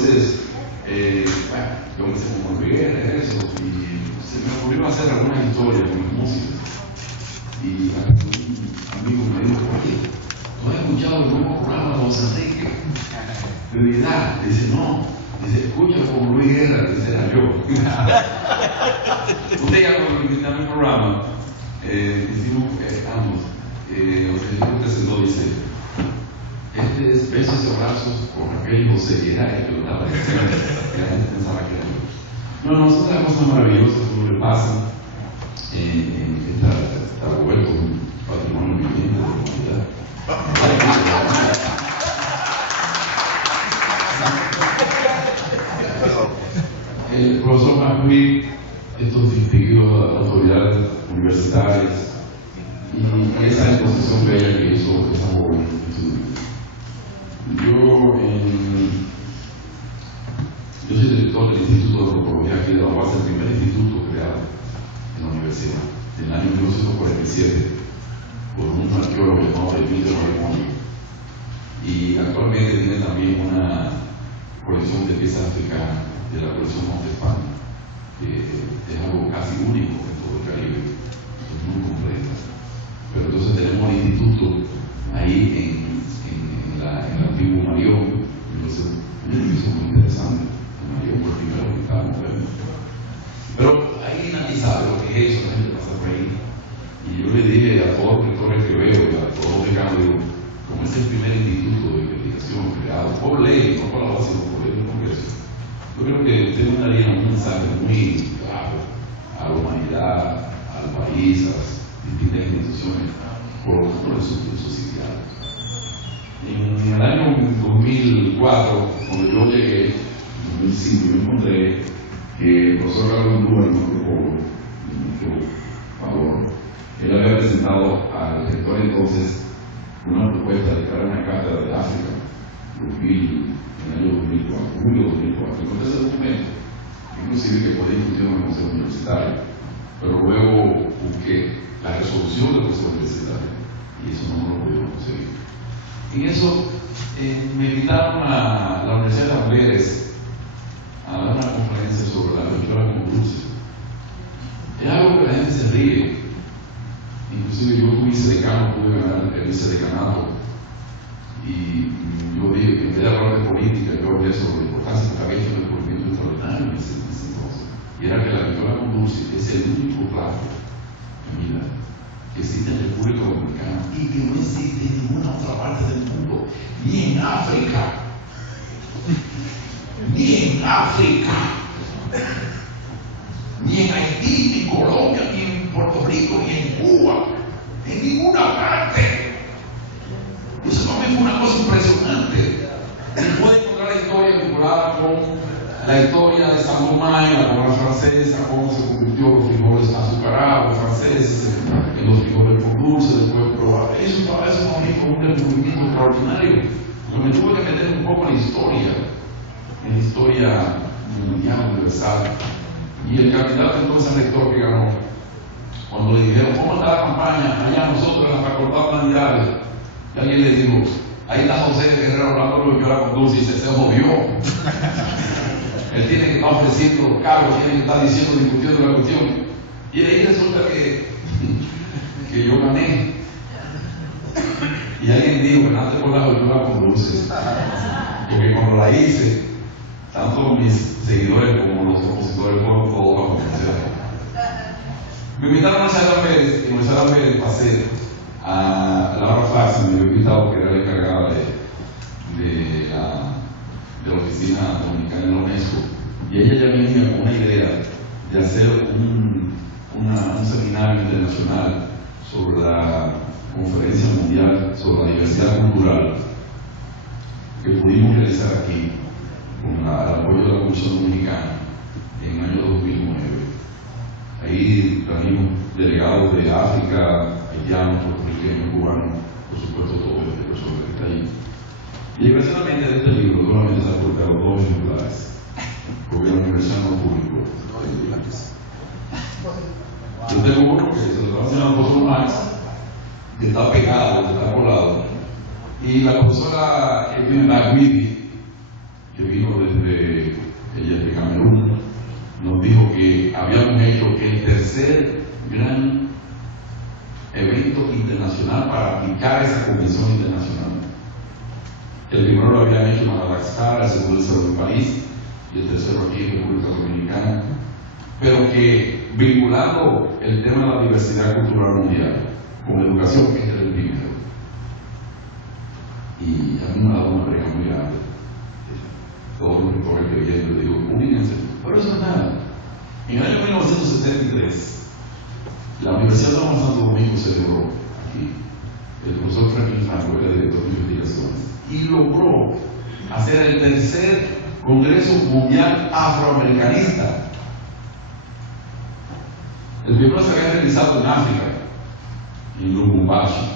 entonces, bueno, yo me hice como Rivera, eso, y se me ocurrió hacer algunas historias con mis músicos. Y un amigo me dijo, oye, ¿no has escuchado el nuevo programa de José Enrique? De verdad, dice, no, dice, escucha con Luis Guerra, dice, era yo. Un día cuando me invitaron al programa, hicimos ambos, José presentó, dice, este es Besos y Abrazos con Raquel y José, y era él que lo estaba diciendo, que la gente pensaba que era yo. No, son las cosas maravillosas que uno le pasan está vuelto un patrimonio viviente de la humanidad. El profesor Macri, estos distinguidos autoridades universitarias y esa exposición bella que hizo esa joven. Yo soy director del Instituto de Antropología aquí de la UAS, el primer instituto creado en la universidad, en el año 1947, por un arqueólogo llamado Emilio Ramón. Y actualmente tiene también una colección de piezas africanas de la colección Montespan, que es algo casi único en todo el Caribe, es muy completa. Pero entonces tenemos el instituto ahí en el antiguo Marión, entonces un edificio muy interesante, el Marión por primero que estábamos viendo. Pero ahí nadie sabe lo que es eso, la gente pasa por ahí. Y yo le dije a todos los rectores que veo, y a todos los decanos, digo, como es el primer instituto de investigación creado por ley, no por la base, sino por ley del Congreso, yo creo que usted mandaría un mensaje muy claro a la humanidad, al país, a las distintas instituciones, por esos sitiados. En el año 2004, cuando yo llegué, en 2005, yo encontré que el profesor Carlos Lula, de mucho valor, él había presentado al rector entonces una propuesta de crear una cátedra de África en el año 2004, julio de 2004. Encontré ese documento, inclusive que podía discutir en el Consejo Universitario, pero luego busqué la resolución del Consejo Universitario y eso no lo pudimos conseguir. En eso me invitaron a la Universidad de Amberes a dar una conferencia sobre la cultura como dulce. Es algo que la gente se ríe. Inclusive yo fui vicedecano, pude ganar el vicedecanato y yo dije que en vez de hablar de política, yo hablé sobre la importancia que había hecho el movimiento extraordinario en ese entonces. Y era que la cultura con dulce es el único plato que existe en la República Dominicana y que no existe en ninguna otra parte del mundo, ni en África, ni en Haití, ni en Colombia, ni en Puerto Rico, ni en Cuba, en ninguna parte. Eso también fue una cosa impresionante. Se puede encontrar la historia vinculada con la historia de San Domingo, la población francesa, cómo se convirtió los frijoles azucarados franceses en los frijoles con dulce, después probar. Eso para mí fue un descubrimiento extraordinario. Porque me tuve que meter un poco en la historia mundial, universal. Y el candidato entonces rector que ganó, cuando le dijeron, ¿cómo está la campaña? Allá nosotros en la facultad de humanidades. Y alguien le dijo, ahí está José Guerrero hablando de lo que yo la conduzco y se jodió. Él tiene que estar ofreciendo los cargos, tiene que estar discutiendo la cuestión. Y de ahí resulta que yo gané. Y alguien dijo, ganaste por la cultura con dulces. Porque cuando la hice, tanto mis seguidores como los opositores fueron todos bajo consideración. Me invitaron a Sara Pérez, y en Sara Pérez pasé a Laura Fax, me había invitado que era la encargada de la oficina dominicana en la UNESCO, y ella ya venía con una idea de hacer un seminario internacional sobre la conferencia mundial sobre la diversidad cultural que pudimos realizar aquí con el apoyo de la Comisión Dominicana en el año 2009. Ahí trajimos delegados de África, haitianos, puertorriqueños, cubanos, por supuesto todo este personal que está ahí. Y desgraciadamente de este libro solamente se han publicado 2 ejemplares, porque la universidad no publicó. Yo tengo uno que se lo está haciendo al profesor Max, que está pegado, que está colado, y la profesora Edwin Bagwidi, que vino desde ratificar esa convención internacional. El primero lo habían hecho en Madagascar, el segundo en París y el tercero aquí en República Dominicana, pero que vinculando el tema de la diversidad cultural mundial con educación, que era el primero. Y a mí me ha dado una brecha muy grande. Todos los rectores que oyen, les digo, ubíquense. Pero eso es nada. En el año 1973, la Universidad de Santo Domingo celebró aquí. El profesor Franklin Franco era director de investigaciones y logró hacer el tercer Congreso Mundial Afroamericanista. El primero se había realizado en África, en Lubumbashi.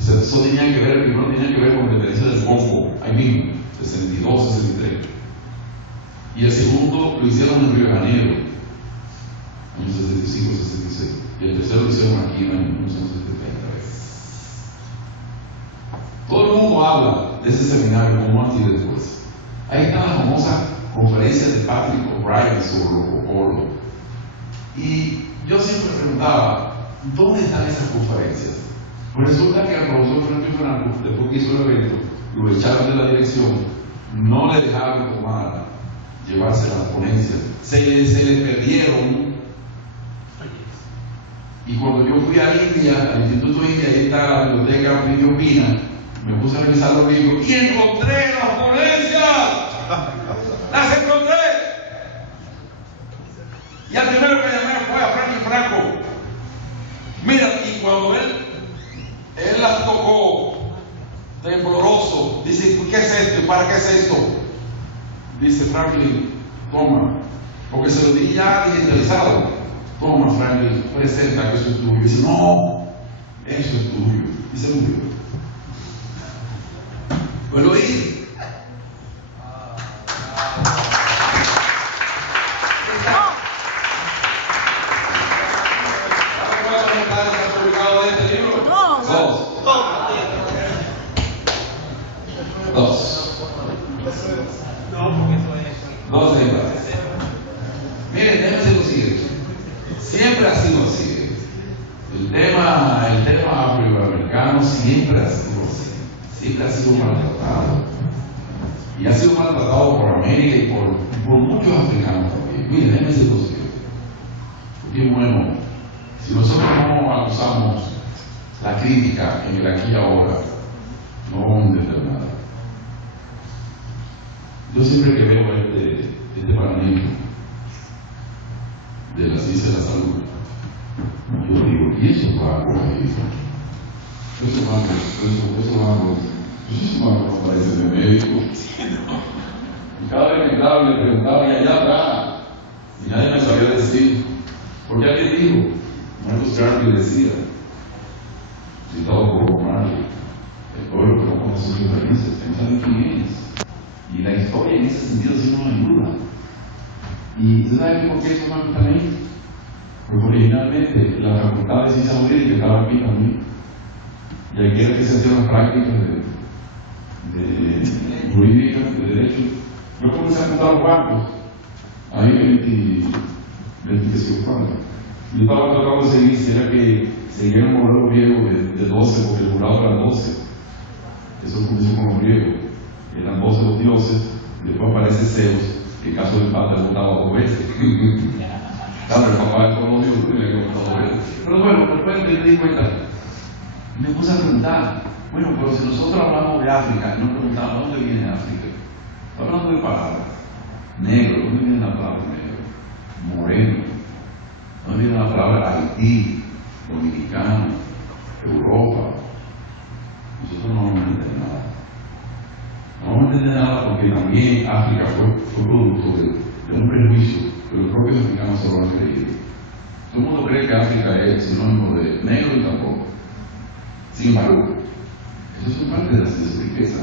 Eso tenía que ver, el primero tenía que ver con la independencia del Congo, ahí mismo, 62, 63. Y el segundo lo hicieron en Río de Janeiro, años 65, 66. Y el tercero lo hicieron aquí en el año 1973. Todo el mundo habla de ese seminario como antes y después. Ahí está la famosa conferencia de Patrick O'Brien sobre los protocolos. Y yo siempre preguntaba, ¿dónde están esas conferencias? Pues resulta que al profesor Franklin Franco, después que hizo el evento, lo echaron de la dirección, no le dejaron tomar, llevarse las ponencias, se le perdieron. Y cuando yo fui a India, al Instituto India, ahí está la biblioteca Pina, me puse a revisar los libros y encontré las ponencias. ¡Las encontré! Y al primero que llamé fue a Franklin Franco. Mira, y cuando él las tocó, tembloroso, dice, ¿qué es esto? ¿Para qué es esto? Dice Franklin, toma, porque se lo di ya digitalizado. Toma, Franklin, presenta que eso es tuyo. Dice, no, eso es tuyo. Y se murió. Pues lo hice. Dos ejemplos. Miren, déjenme decir lo siguiente. Siempre ha sido así. El tema afroamericano siempre ha sido así. Siempre ha sido maltratado. Y ha sido maltratado por América y por muchos africanos también. Miren, déjenme decir lo siguiente. Porque bueno, si nosotros no acusamos la crítica en el aquí y ahora, no vamos a entender nada. Yo siempre que veo este parlamento de la ciencia de la salud, yo digo, ¿y esos bancos ahí? Esos bancos no parecen de médico. Y cada vez que entraba le preguntaba, y allá atrás, y nadie me sabía decir. Porque alguien dijo, Marcus Garvey decía, citado por Romano, el pueblo que no conoce sus raíces, no sabe quién es. Y la historia en ese sentido sí nos ayuda. ¿Y tú sabes por qué eso más también? Porque originalmente la Facultad de Ciencias Jurídicas estaba aquí también. Y aquí era que se hacían las prácticas de jurídicas, de derecho. Yo comencé a juntar los bancos, ahí en 25 años. Yo estaba tratando de seguir, si era que seguía el modelo griego de 12, porque el jurado era 12. Eso comenzó con los griegos. Eran 12 los dioses, después aparece Zeus, que en caso del padre votaba 2 veces. Claro, el papá de todos los dioses le había votado 2 veces. Pero bueno, después me di cuenta, me puse a preguntar, bueno, pero si nosotros hablamos de África, no preguntamos dónde viene África. Estamos hablando de palabras. Negro, ¿dónde viene la palabra negro? Moreno, ¿dónde viene la palabra Haití? Dominicano, Europa. Nosotros no vamos a entender nada. No vamos a entender nada porque también África fue producto de un prejuicio que los propios africanos se lo han creído. Todo el mundo cree que África es sinónimo de negro y tampoco. Sin embargo, eso es parte de su riqueza.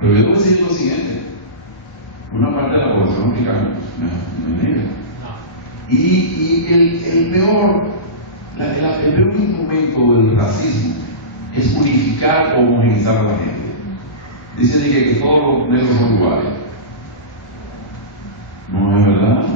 Pero yo debo decir lo siguiente: una parte de la población africana no es negra. Y el peor instrumento del racismo es unificar o homogenizar a la gente. Dicen que todos los negros son iguales. No es verdad.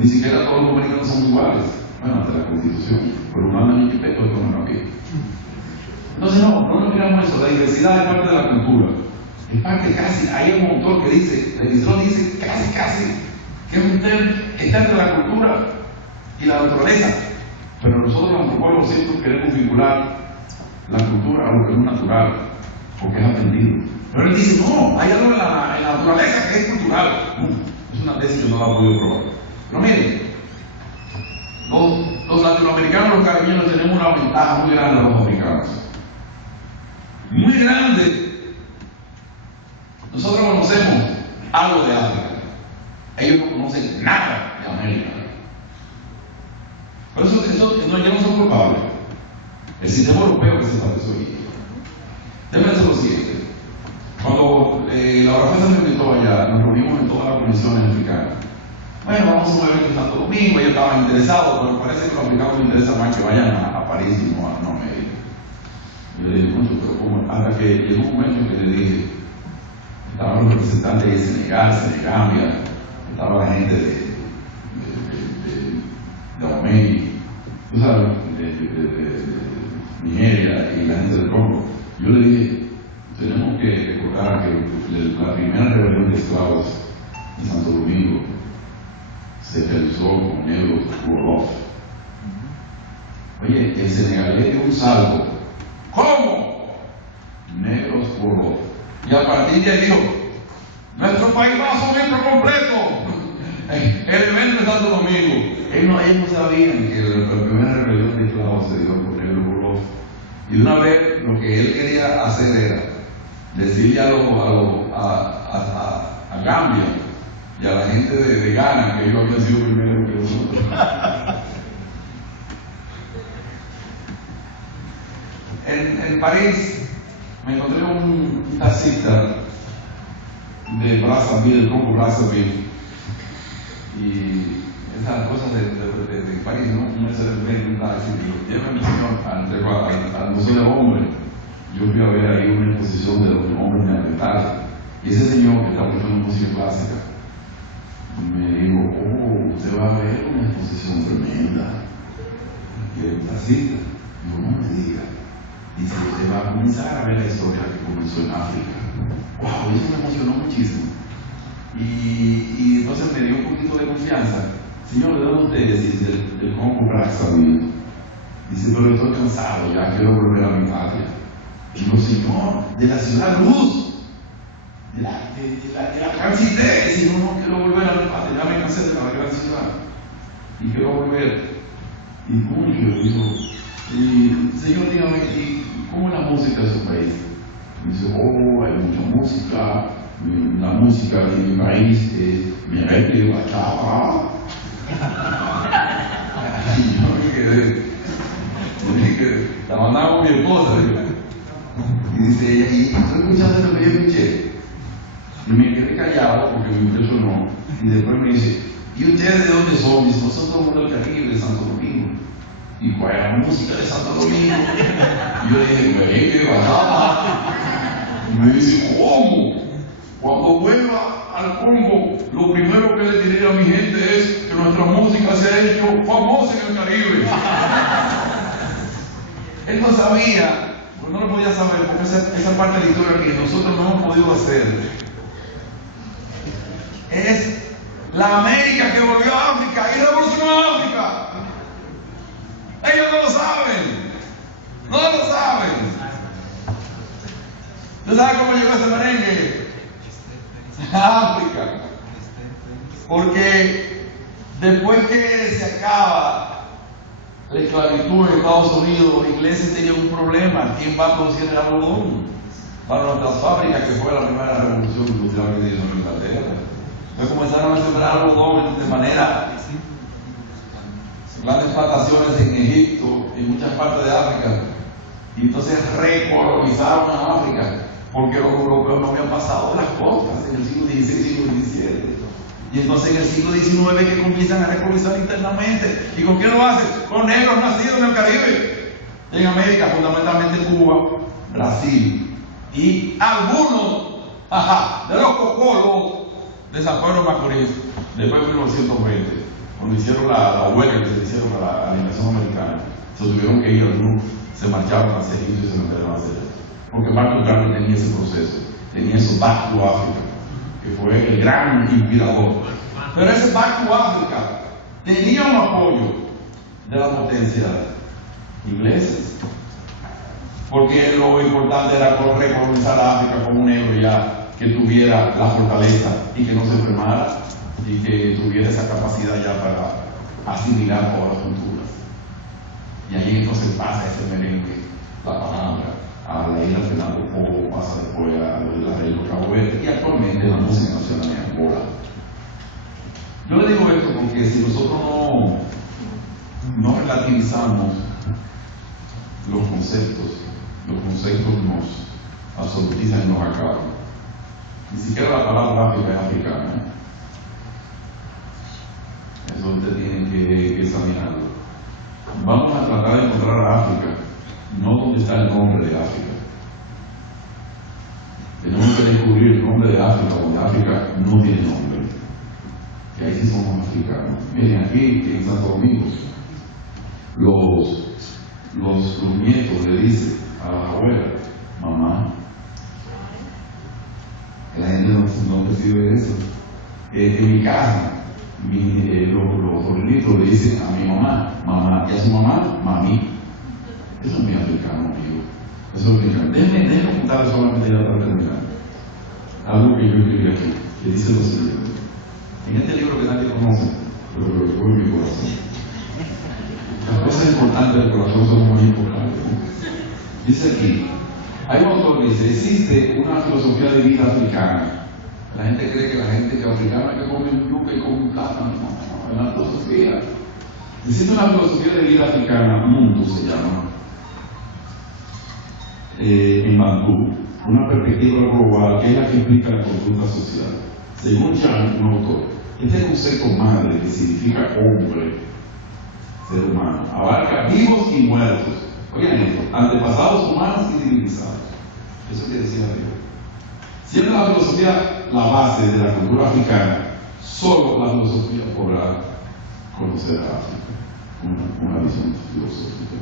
Ni siquiera todos los dominicanos son iguales. Bueno, ante la Constitución, pero un año y pico como aquí. Entonces no miramos eso, la diversidad es parte de la cultura. Es parte casi, hay un autor que dice, Levi-Strauss dice casi, que es un tema que está entre la cultura y la naturaleza. Pero nosotros los antropólogos siempre queremos vincular la cultura a lo que es natural, porque es aprendido. Pero él dice, no, hay algo en la naturaleza que es cultural. Es una tesis que no la he podido probar. Pero miren, los latinoamericanos, los caribeños tenemos una ventaja muy grande a los africanos. Muy grande. Nosotros conocemos algo de África. Ellos no conocen nada de América. Por eso ya no son culpables. El sistema europeo que se estableció aquí. Déjenme decir lo siguiente. Cuando la organización se invitó allá, nos reunimos en todas las comisiones africanas. Bueno, vamos a un evento en Santo Domingo, ellos estaban interesados, pero parece que los africanos les interesa más que vayan a París y no a América. Y le dije, mucho, pero ¿cómo? Hasta que llegó un momento en que le dije, estaban los representantes de Senegal, Senegambia, estaba la gente de América, tú sabes, de Nigeria y la gente del Congo. Yo le dije, tenemos que recordar que la primera rebelión de esclavos en Santo Domingo se realizó con negros Wolof. Oye, el senegalés dio un salto. ¿Cómo? Negros Wolof. Y a partir de ahí dijo, nuestro país va a sometro completo. El evento de Santo Domingo. Ellos no sabían que la primera rebelión de esclavos se dio por negros Wolof. Y de una vez lo que él quería hacer era decirle a Gambia y a la gente de Ghana que ellos habían sido primero que nosotros. En París me encontré un taxista de Brazzaville, del Congo Brazzaville, y esas cosas de París, ¿no? Un SLB, un taxi, llévame señor al Museo del Hombre. Yo fui a ver ahí una exposición de los hombres neandertales, y ese señor que está escuchando música clásica me dijo, oh, usted va a ver una exposición tremenda. Y el taxista, digo, no me diga. Dice, usted va a comenzar a ver la historia que comenzó en África. Wow, eso me emocionó muchísimo. Y entonces me dio un poquito de confianza. Señor, ¿de dónde usted es? Dice, del Congo Brazzaville. Dice, pero estoy cansado, ya quiero volver a mi patria. Y yo, Señor, de la ciudad luz. De la gran ciudad, y si no quiero volver a mi patria, ya me cansé de la gran ciudad y quiero volver. Y mucho dijo, señor, dígame, ¿y cómo es la música de su país? Y dice, oh, hay mucha música, la música de mi país es merengue, bachata. Y yo me quedé, la mandaba con mi esposa, y dice ella, ¿y estoy escuchando lo que yo escuché? Y me quedé callado porque me impresionó. Y después me dice, ¿y ustedes de dónde son? Dice, nosotros somos del Caribe, de Santo Domingo. ¿Y cuál es la música de Santo Domingo? Y yo le dije, merengue, bachata. Y me dice, ¿cómo? Cuando vuelva al Congo, lo primero que le diré a mi gente es que nuestra música se ha hecho famosa en el Caribe. Él no sabía, pues no lo podía saber, porque esa parte de la historia que nosotros no hemos podido hacer es la América que volvió a África y revolucionó a África. Ellos no lo saben. No lo saben. ¿Tú sabes cómo llegó ese merengue? A África. Porque después que se acaba la esclavitud en Estados Unidos, los ingleses tenían un problema. ¿Quién va a producir el algodón para nuestras fábricas? Que fue la primera revolución industrial que se hizo en Inglaterra. Entonces comenzaron a sembrar algodón de manera grandes plantaciones en Egipto, en muchas partes de África, y entonces recolonizaron a África, porque los europeos no habían pasado las costas en el siglo XVI, siglo XVII. Y entonces en el siglo XIX que comienzan a recolonizar internamente. ¿Y con quién lo hacen? Con negros nacidos en el Caribe, en América, fundamentalmente Cuba, Brasil, y algunos de los cocolos de San Pedro de Macorís, después de 1920. Cuando hicieron la huelga que se hicieron a la invasión americana, se tuvieron que ir algunos, se marcharon hacia Egipto y se metieron hacia allá. Porque Marcus Garvey tenía ese proceso, tenía eso Back to Africa, que fue el gran inspirador. Pero ese Back to Africa tenía un apoyo de las potencias inglesas, porque lo importante era recolonizar a África como un negro ya que tuviera la fortaleza y que no se enfermara y que tuviera esa capacidad ya para asimilar todas las culturas. Y ahí entonces pasa ese merengue, la palabra, a la isla Fernando Po, pasa después a lo de la Reina Cabo Verde y actualmente la música nacional de Angola. Yo le digo esto porque si nosotros no relativizamos los conceptos nos absolutizan y nos acaban. Ni siquiera la palabra África es africana. Eso usted tiene que examinarlo. Vamos a tratar de encontrar a África, no donde está el nombre de África. Tenemos que descubrir el nombre de África, donde África no tiene nombre. Que ahí sí somos africanos. Miren, aquí en Santo Domingo, los nietos le dicen a la abuela, mamá. La gente no percibe eso. En mi casa, los sobrinitos le dicen a mi mamá, mamá, y a su mamá, mami. Eso es muy africano, amigo. Eso es africano. Déjenme contarles solamente ya para terminar. Algo que yo escribí aquí, que dice lo siguiente. En este libro que nadie conoce, pero lo que fue en mi corazón. Las cosas importantes del corazón son muy importantes. Dice aquí, hay un autor que dice, existe una filosofía de vida africana. La gente cree que la gente que es africana que come yuca y come plátano. No, es una filosofía. Existe una filosofía de vida africana, Mundo se llama, en Bantú, una perspectiva global que es la que explica la conducta social. Según Chan, un autor, este concepto madre, que significa hombre, ser humano, abarca vivos y muertos. Oigan esto, antepasados humanos y civilizados. Eso que decía Dios. Siendo la filosofía la base de la cultura africana, solo la filosofía podrá conocer a África, una visión filosófica.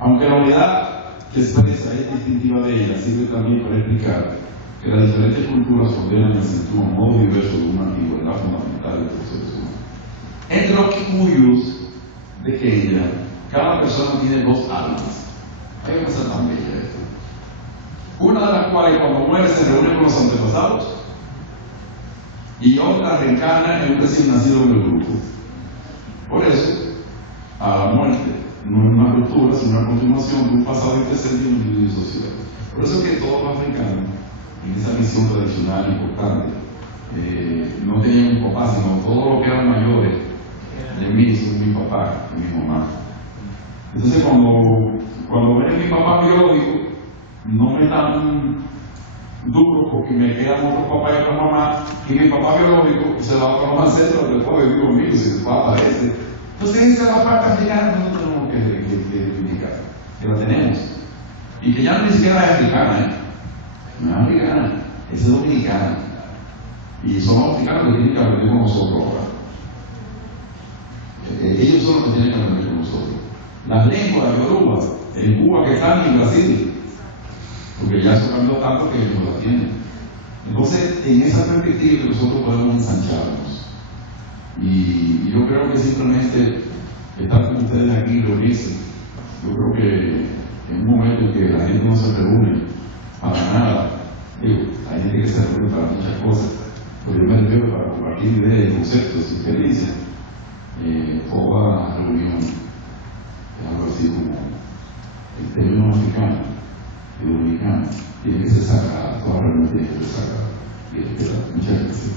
Aunque la unidad que expresa es distintiva de ella, sirve también para explicar que las diferentes culturas ordenan el sentido un modo diverso de una igualdad fundamental de los seres humanos. Entre los kikuyos de Kenia, cada persona tiene dos almas. Hay una cosa tan bella esto. Una de las cuales cuando muere se reúne con los antepasados y otra reencarna en un recién nacido en el grupo. Por eso, a la muerte no es una ruptura, sino una continuación de un pasado y presente y un individuo social. Por eso es que todos los africanos, en esa misión tradicional importante, no tenían un papá, sino todos los que eran mayores de mí son mi papá y mi mamá. Entonces cuando ven a mi papá biológico, no me dan duro porque me quedan otros papás y otra mamá, y mi papá biológico se va con los ancestros después de vivir conmigo, si después aparece. Entonces esa es la parte africana que nosotros tenemos que reivindicar, que la tenemos. Y que ya ni siquiera es africana, no es africana, es dominicana. Y son los africanos que tienen que aprender con nosotros ahora. Ellos son los que tienen que aprender con nosotros. Las lenguas, las yorubas, en Cuba que están y en Brasil, porque ya eso cambió tanto que ellos la tienen. Entonces, en esa perspectiva nosotros podemos ensancharnos. Y yo creo que simplemente estar con ustedes aquí, reunirse, yo creo que en un momento en que la gente no se reúne para nada, digo, hay gente que se reúne para muchas cosas, pero yo me refiero para compartir ideas, conceptos, experiencias. Toda reunión es algo así como el término africano y dominicano tiene que ser sagrado, toda reunión tiene que ser sagrada. Muchas gracias.